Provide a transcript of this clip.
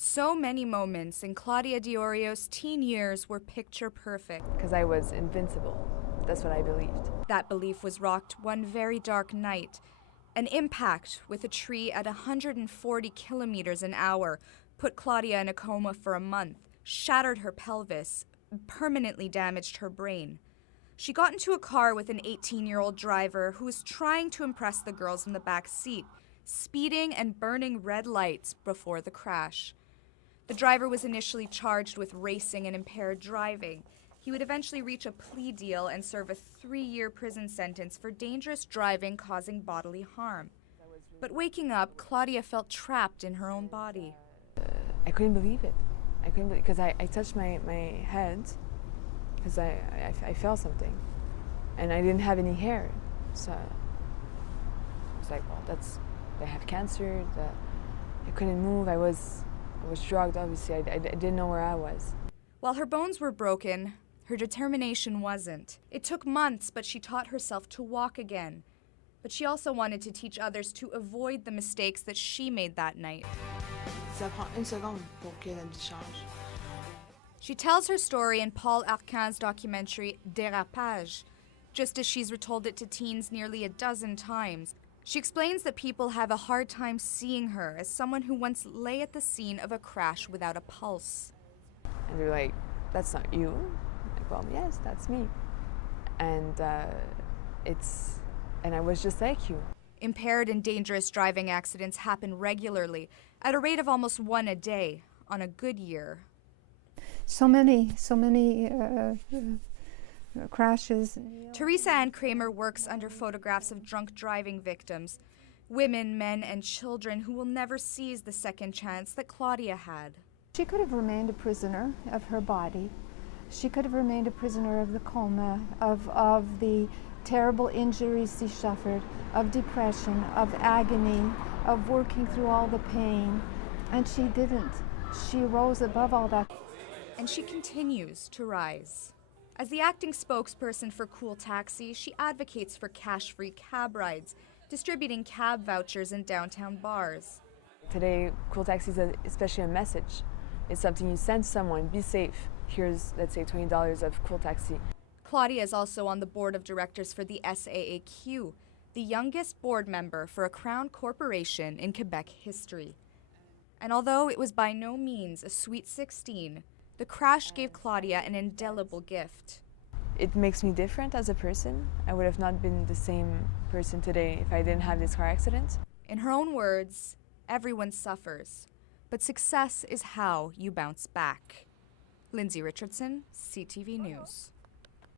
So many moments in Claudia Diorio's teen years were picture perfect. Because I was invincible. That's what I believed. That belief was rocked one very dark night. An impact with a tree at 140 kilometers an hour put Claudia in a coma for a month, shattered her pelvis, permanently damaged her brain. She got into a car with an 18-year-old driver who was trying to impress the girls in the back seat, speeding and burning red lights before the crash. The driver was initially charged with racing and impaired driving. He would eventually reach a plea deal and serve a 3-year prison sentence for dangerous driving causing bodily harm. But waking up, Claudia felt trapped in her own body. I couldn't believe it. I couldn't believe because I touched my head because I felt something, and I didn't have any hair. So I was like, well, they have cancer. I couldn't move. I was drugged, obviously. I didn't know where I was. While her bones were broken, her determination wasn't. It took months, but she taught herself to walk again. But she also wanted to teach others to avoid the mistakes that she made that night. Ça prend une seconde pour que la vie change. She tells her story in Paul Arcand's documentary Dérapage, just as she's retold it to teens nearly a dozen times. She explains that people have a hard time seeing her as someone who once lay at the scene of a crash without a pulse. And they're like, that's not you. I'm like, well, yes, that's me. And I was just like you. Impaired and dangerous driving accidents happen regularly, at a rate of almost one a day, on a good year. So many crashes. Teresa Ann Kramer works under photographs of drunk driving victims, women, men, and children who will never seize the second chance that Claudia had. She could have remained a prisoner of her body. She could have remained a prisoner of the coma, of the terrible injuries she suffered, of depression, of agony, of working through all the pain. And she didn't. She rose above all that. And she continues to rise. As the acting spokesperson for Cool Taxi, she advocates for cash-free cab rides, distributing cab vouchers in downtown bars. Today, Cool Taxi is especially a message. It's something you send someone, be safe. Here's, let's say, $20 of Cool Taxi. Claudia is also on the board of directors for the SAAQ, the youngest board member for a crown corporation in Quebec history. And although it was by no means a sweet 16, the crash gave Claudia an indelible gift. It makes me different as a person. I would have not been the same person today if I didn't have this car accident. In her own words, everyone suffers, but success is how you bounce back. Lindsay Richardson, CTV News.